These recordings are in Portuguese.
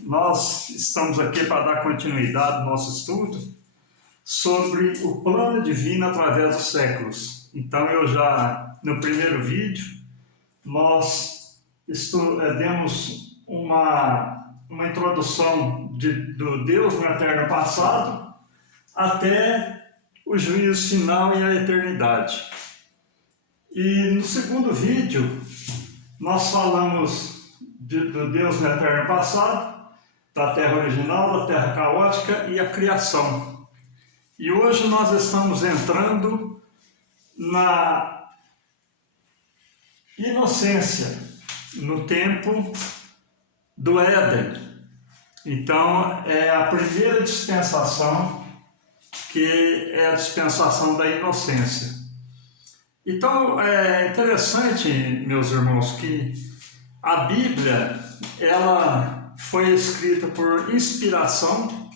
Nós estamos aqui para dar continuidade ao nosso estudo sobre o plano divino através dos séculos. Então, no primeiro vídeo, nós demos uma introdução do Deus no eterno passado até o juízo final e a eternidade. E no segundo vídeo, nós falamos do Deus no eterno passado, da terra original, da terra caótica e a criação. E hoje nós estamos entrando na inocência, no tempo do Éden. Então, é a primeira dispensação, que é a dispensação da inocência. Então, é interessante, meus irmãos, que a Bíblia, ela foi escrita por inspiração,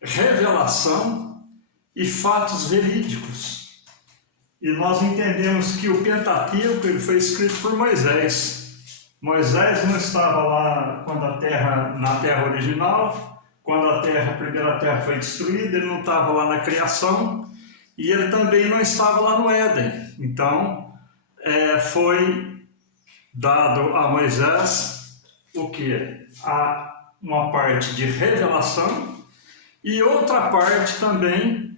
revelação e fatos verídicos. E nós entendemos que o Pentateuco ele foi escrito por Moisés. Moisés não estava lá na terra original, quando a primeira terra foi destruída, ele não estava lá na criação, e ele também não estava lá no Éden. Então, foi dado a Moisés o que? Uma parte de revelação e outra parte também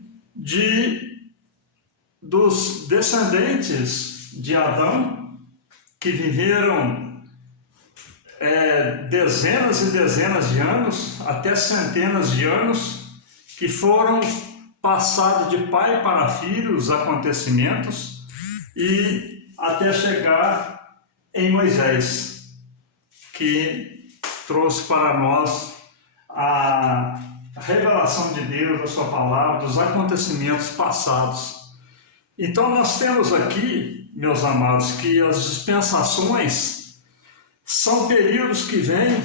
dos descendentes de Adão, que viveram dezenas e dezenas de anos, até centenas de anos, que foram passados de pai para filho os acontecimentos e até chegar em Moisés, que trouxe para nós a revelação de Deus, da sua palavra, dos acontecimentos passados. Então nós temos aqui, meus amados, que as dispensações são períodos que vêm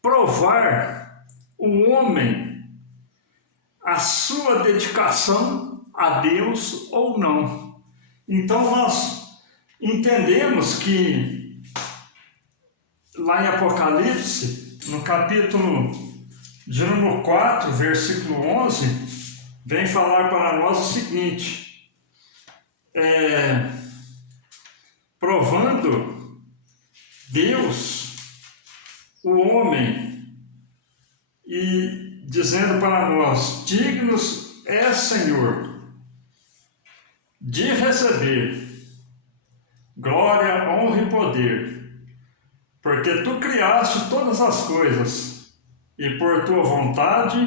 provar o homem a sua dedicação a Deus ou não. Então nós entendemos que lá em Apocalipse, no capítulo de número 4, versículo 11, vem falar para nós o seguinte: provando Deus, o homem, e dizendo para nós: dignos é, Senhor, de receber glória, honra e poder, porque tu criaste todas as coisas, e por tua vontade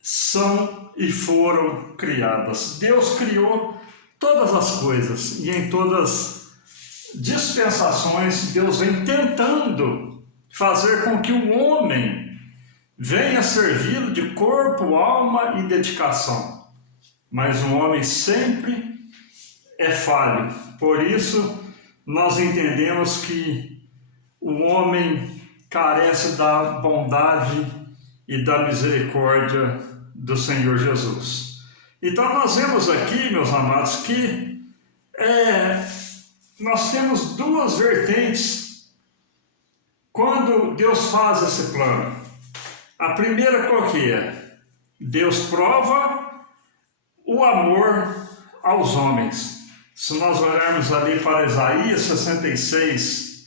são e foram criadas. Deus criou todas as coisas, e em todas dispensações Deus vem tentando fazer com que o homem venha servi-lo de corpo, alma e dedicação. Mas o homem sempre é falho. Por isso, nós entendemos que o homem carece da bondade e da misericórdia do Senhor Jesus. Então, nós vemos aqui, meus amados, que nós temos duas vertentes quando Deus faz esse plano. A primeira qual que é? Deus prova o amor aos homens. Se nós olharmos ali para Isaías 66,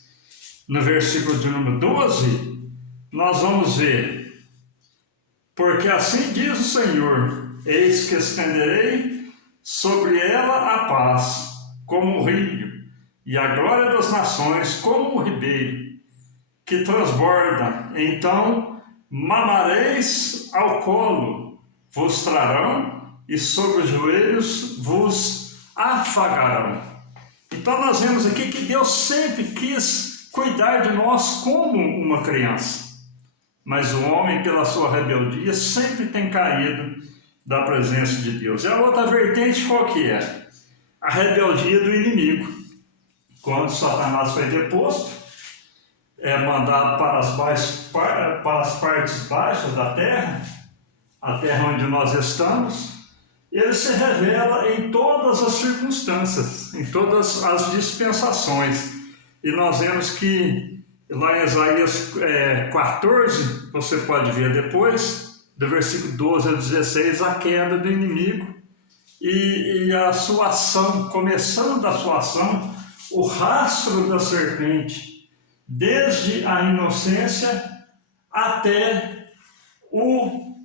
no versículo de número 12, nós vamos ver: porque assim diz o Senhor, eis que estenderei sobre ela a paz, como o rio, e a glória das nações, como o ribeiro, que transborda. Então mamareis ao colo, vos trarão, e sobre os joelhos vos afagarão. Então nós vemos aqui que Deus sempre quis cuidar de nós como uma criança, mas o homem, pela sua rebeldia, sempre tem caído da presença de Deus. E a outra vertente qual que é? A rebeldia do inimigo. Quando Satanás foi deposto, mandado para as partes baixas da terra, a terra onde nós estamos, ele se revela em todas as circunstâncias, em todas as dispensações. E nós vemos que Lá em Isaías 14, você pode ver depois, do versículo 12 a 16, a queda do inimigo e a sua ação, começando da sua ação, o rastro da serpente, desde a inocência até o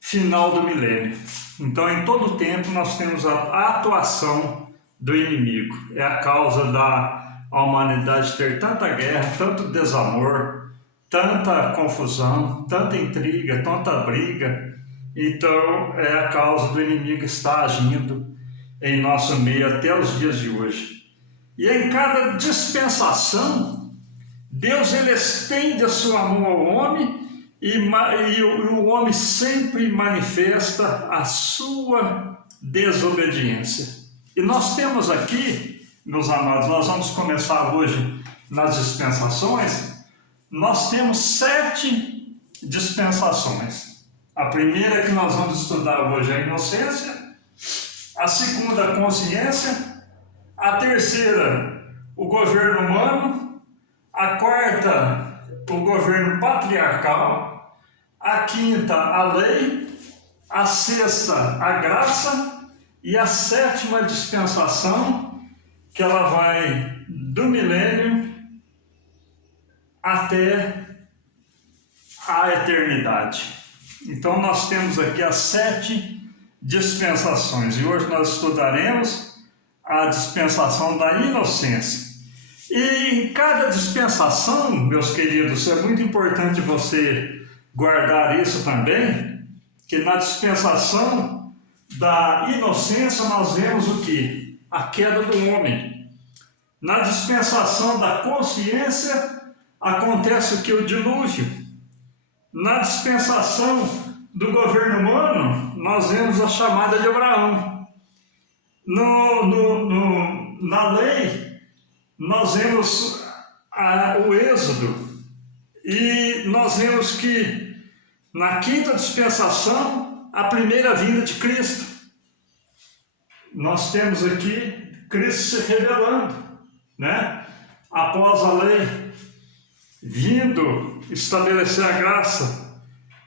final do milênio. Então, em todo tempo, nós temos a atuação do inimigo. É a causa da humanidade ter tanta guerra, tanto desamor, tanta confusão, tanta intriga, tanta briga. Então, é a causa do inimigo estar agindo em nosso meio até os dias de hoje. E em cada dispensação, Deus ele estende a sua mão ao homem e o homem sempre manifesta a sua desobediência. E nós temos aqui, meus amados, nós vamos começar hoje nas dispensações, nós temos 7 dispensações. A primeira que nós vamos estudar hoje é a inocência, a segunda a consciência, a terceira o governo humano, a quarta o governo patriarcal, a quinta a lei, a sexta a graça e a 7ª dispensação, que ela vai do milênio até a eternidade. Então nós temos aqui as 7 dispensações e hoje nós estudaremos a dispensação da inocência. E em cada dispensação, meus queridos, é muito importante você guardar isso também, que na dispensação da inocência nós vemos o quê? A queda do homem. Na dispensação da consciência acontece o que? O dilúvio. Na dispensação do governo humano, nós vemos a chamada de Abraão. Na lei, nós vemos o êxodo. E nós vemos que na 5ª dispensação, a primeira vinda de Cristo. Nós temos aqui Cristo se revelando, né? Após a lei, vindo estabelecer a graça.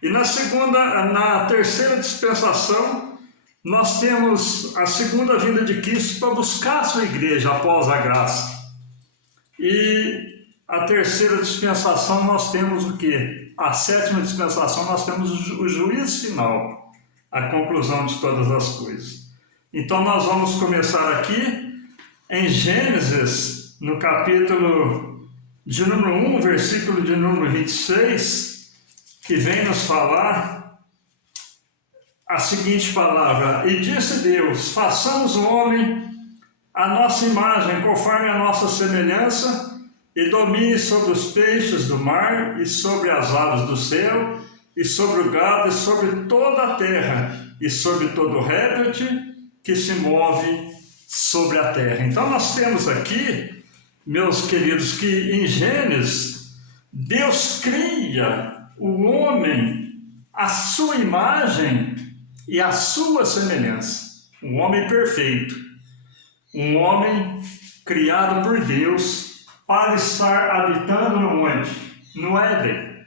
E na 3ª dispensação, nós temos a segunda vinda de Cristo para buscar a sua igreja após a graça. E a 3ª dispensação nós temos o quê? A 7ª dispensação nós temos o juízo final, a conclusão de todas as coisas. Então nós vamos começar aqui em Gênesis, no capítulo de número 1, versículo de número 26, que vem nos falar a seguinte palavra: E disse Deus, façamos o homem a nossa imagem, conforme a nossa semelhança, e domine sobre os peixes do mar, e sobre as aves do céu, e sobre o gado, e sobre toda a terra, e sobre todo réptil que se move sobre a terra. Então nós temos aqui, meus queridos, que em Gênesis, Deus cria o homem à sua imagem e à sua semelhança. Um homem perfeito, um homem criado por Deus para estar habitando no onde? No Éden.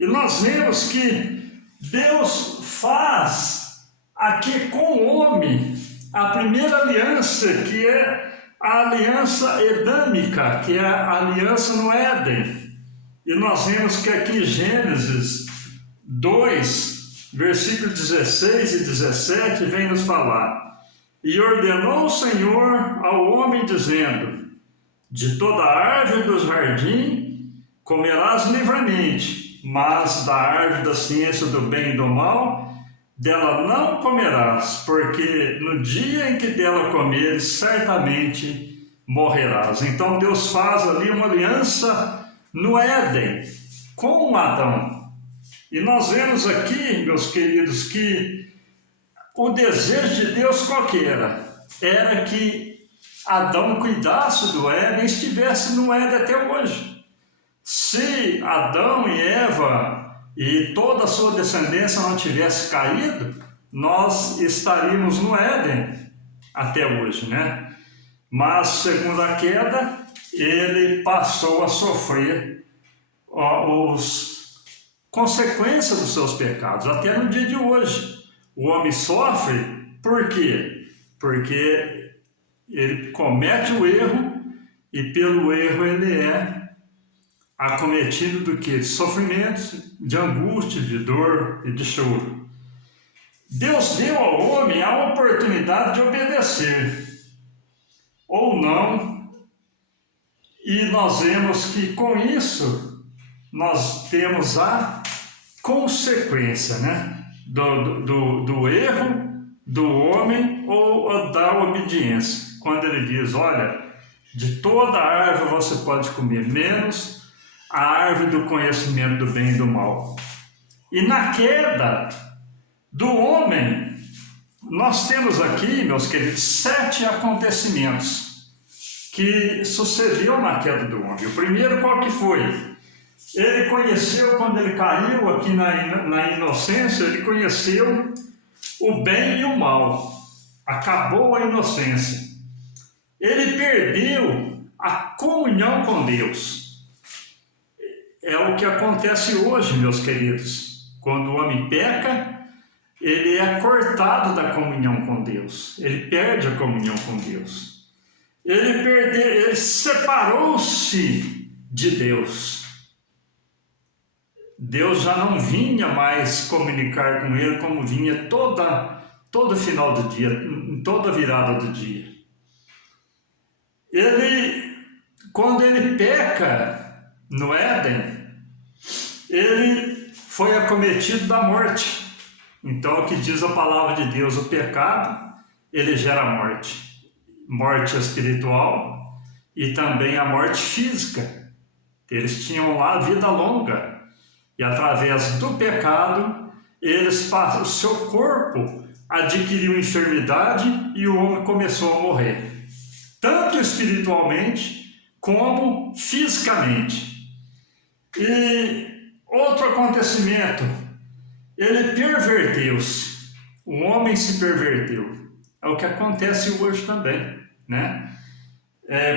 E nós vemos que Deus faz aqui com o homem a primeira aliança, que é a aliança edâmica, que é a aliança no Éden. E nós vemos que aqui Gênesis 2, versículos 16 e 17, vem nos falar: E ordenou o Senhor ao homem, dizendo: De toda árvore do jardim comerás livremente, mas da árvore da ciência do bem e do mal, dela não comerás, porque no dia em que dela comeres, certamente morrerás. Então Deus faz ali uma aliança no Éden com Adão. E nós vemos aqui, meus queridos, que o desejo de Deus qual que era? Era que Adão cuidasse do Éden e estivesse no Éden até hoje. Se Adão e Eva e toda a sua descendência não tivesse caído, nós estaríamos no Éden até hoje, né? Mas, segundo a queda, ele passou a sofrer as consequências dos seus pecados, até no dia de hoje. O homem sofre, por quê? Porque ele comete o erro e pelo erro ele é acometido do que? De sofrimento, de angústia, de dor e de choro. Deus deu ao homem a oportunidade de obedecer, ou não, e nós vemos que com isso nós temos a consequência, né? do erro do homem ou da obediência. Quando ele diz, olha, de toda árvore você pode comer, menos a árvore do conhecimento do bem e do mal. E na queda do homem, nós temos aqui, meus queridos, 7 acontecimentos que sucedeu na queda do homem. O primeiro, qual que foi? Ele conheceu, quando ele caiu aqui na inocência, ele conheceu o bem e o mal. Acabou a inocência. Ele perdeu a comunhão com Deus. É o que acontece hoje, meus queridos. Quando o homem peca, ele é cortado da comunhão com Deus. Ele perde a comunhão com Deus. Ele separou-se de Deus. Deus já não vinha mais comunicar com ele como vinha todo final do dia, toda virada do dia. Quando ele peca no Éden, ele foi acometido da morte. Então, o que diz a palavra de Deus, o pecado, ele gera morte. Morte espiritual e também a morte física. Eles tinham lá a vida longa. E através do pecado, o seu corpo adquiriu enfermidade e o homem começou a morrer. Tanto espiritualmente como fisicamente. E outro acontecimento, ele perverteu-se. O homem se perverteu. É o que acontece hoje também, né?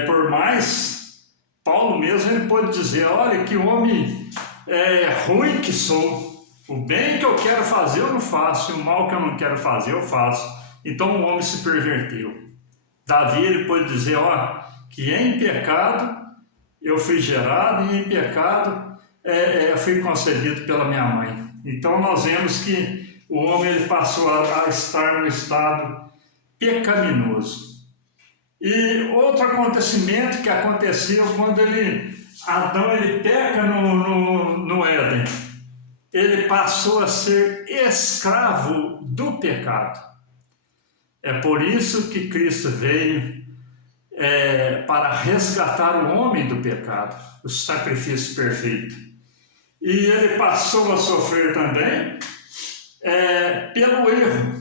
Por mais, Paulo mesmo ele pode dizer, olha que homem ruim que sou. O bem que eu quero fazer eu não faço, e o mal que eu não quero fazer eu faço. Então o homem se perverteu. Davi ele pode dizer, que em pecado eu fui gerado e em pecado eu fui concebido pela minha mãe. Então nós vemos que o homem ele passou a estar no estado pecaminoso. E outro acontecimento que aconteceu quando Adão ele peca no Éden, ele passou a ser escravo do pecado. É por isso que Cristo veio para resgatar o homem do pecado, o sacrifício perfeito. E ele passou a sofrer também pelo erro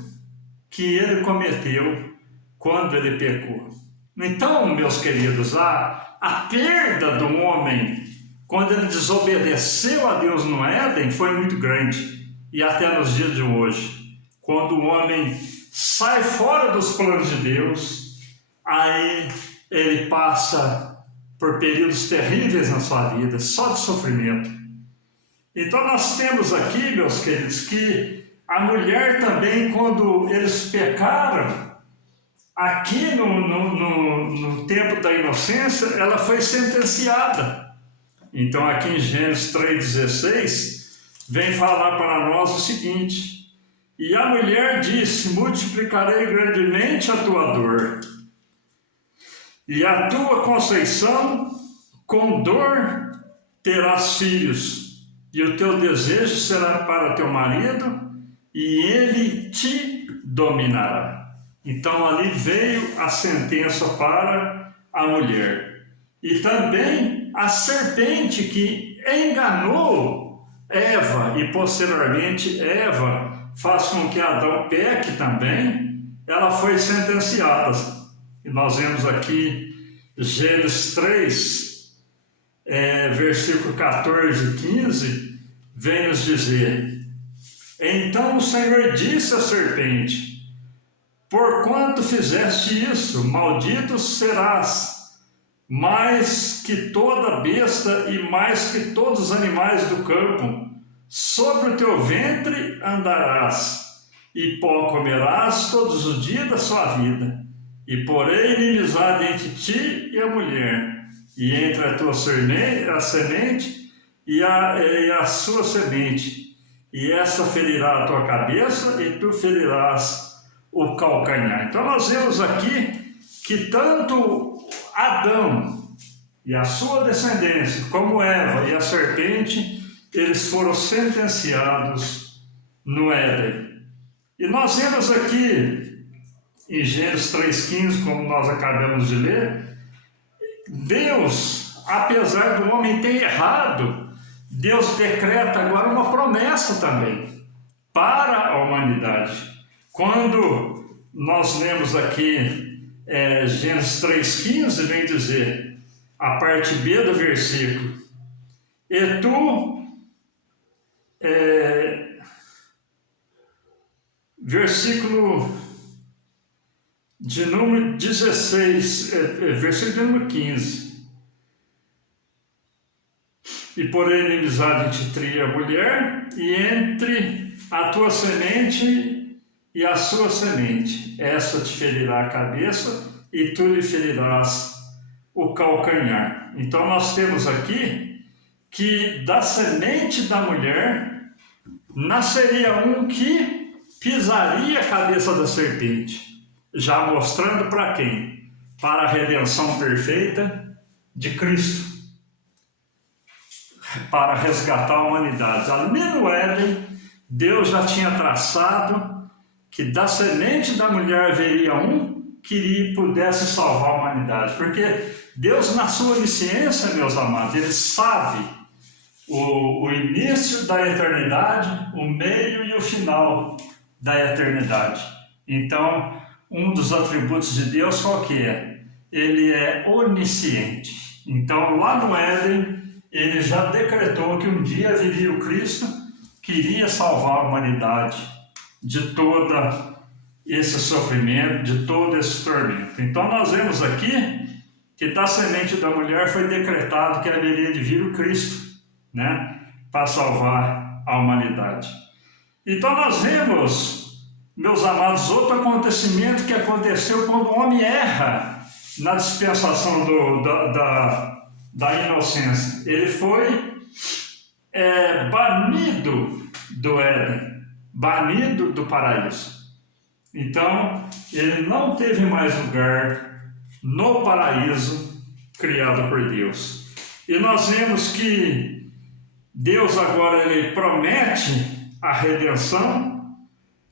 que ele cometeu quando ele pecou. Então, meus queridos, a perda do homem quando ele desobedeceu a Deus no Éden foi muito grande. E até nos dias de hoje, quando o homem sai fora dos planos de Deus, aí ele passa por períodos terríveis na sua vida, só de sofrimento. Então nós temos aqui, meus queridos, que a mulher também, quando eles pecaram, aqui no tempo da inocência, ela foi sentenciada. Então aqui em Gênesis 3,16, vem falar para nós o seguinte: e a mulher disse, multiplicarei grandemente a tua dor, e a tua conceição, com dor terás filhos, e o teu desejo será para teu marido, e ele te dominará. Então ali veio a sentença para a mulher. E também a serpente que enganou Eva, e posteriormente Eva faz com que Adão peque também, ela foi sentenciada. E nós vemos aqui Gênesis 3, versículo 14 e 15, vem nos dizer: então o Senhor disse à serpente, porquanto fizeste isso, maldito serás mais que toda besta e mais que todos os animais do campo. Sobre o teu ventre andarás, e pó comerás todos os dias da sua vida. E porém inimizade entre ti e a mulher, e entre a tua semente e a sua semente. E essa ferirá a tua cabeça, e tu ferirás o calcanhar. Então nós vemos aqui que tanto Adão e a sua descendência, como Eva e a serpente, eles foram sentenciados no Éden. E nós vemos aqui em Gênesis 3,15, como nós acabamos de ler, Deus, apesar do homem ter errado, Deus decreta agora uma promessa também para a humanidade. Quando nós lemos aqui Gênesis 3,15, vem dizer, a parte B do versículo, e tu, versículo de número 16, versículo de número 15, e porém inimizade entre ti e a mulher, e entre a tua semente e a sua semente, essa te ferirá a cabeça, e tu lhe ferirás o calcanhar. Então nós temos aqui que da semente da mulher nasceria um que pisaria a cabeça da serpente, já mostrando para quem? Para a redenção perfeita de Cristo, para resgatar a humanidade. Ali no Éden, Deus já tinha traçado que da semente da mulher haveria um que pudesse salvar a humanidade, porque Deus, na sua onisciência, meus amados, Ele sabe o início da eternidade, o meio e o final da eternidade. Então, um dos atributos de Deus qual que é? Ele é onisciente. Então, lá no Éden, Ele já decretou que um dia viria o Cristo, que iria salvar a humanidade de todo esse sofrimento, de todo esse tormento. Então nós vemos aqui que da semente da mulher foi decretado que haveria de vir o Cristo, né, para salvar a humanidade. Então nós vemos, meus amados, outro acontecimento que aconteceu quando o homem erra na dispensação da inocência. Ele foi banido do Éden, banido do paraíso. Então, ele não teve mais lugar no paraíso criado por Deus. E nós vemos que Deus agora ele promete a redenção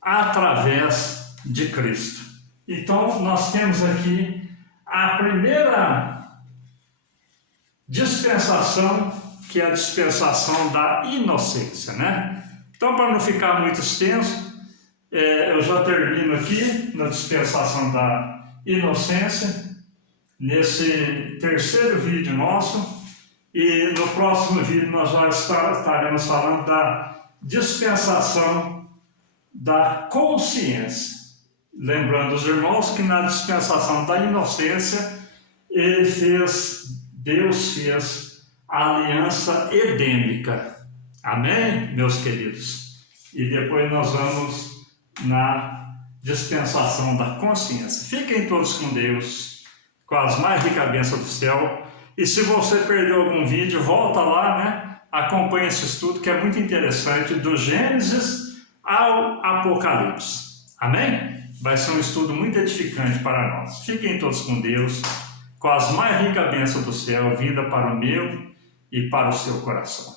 através de Cristo. Então, nós temos aqui a primeira dispensação, que é a dispensação da inocência, né? Então, para não ficar muito extenso, eu já termino aqui na dispensação da inocência, nesse terceiro vídeo nosso, e no próximo vídeo nós já estaremos falando da dispensação da consciência. Lembrando os irmãos que na dispensação da inocência, Deus fez a aliança edêmica. Amém, meus queridos? E depois nós vamos na dispensação da consciência. Fiquem todos com Deus, com as mais ricas bênçãos do céu. E se você perdeu algum vídeo, volta lá, né? Acompanhe esse estudo que é muito interessante, do Gênesis ao Apocalipse. Amém? Vai ser um estudo muito edificante para nós. Fiquem todos com Deus, com as mais ricas bênçãos do céu, vinda para o meu e para o seu coração.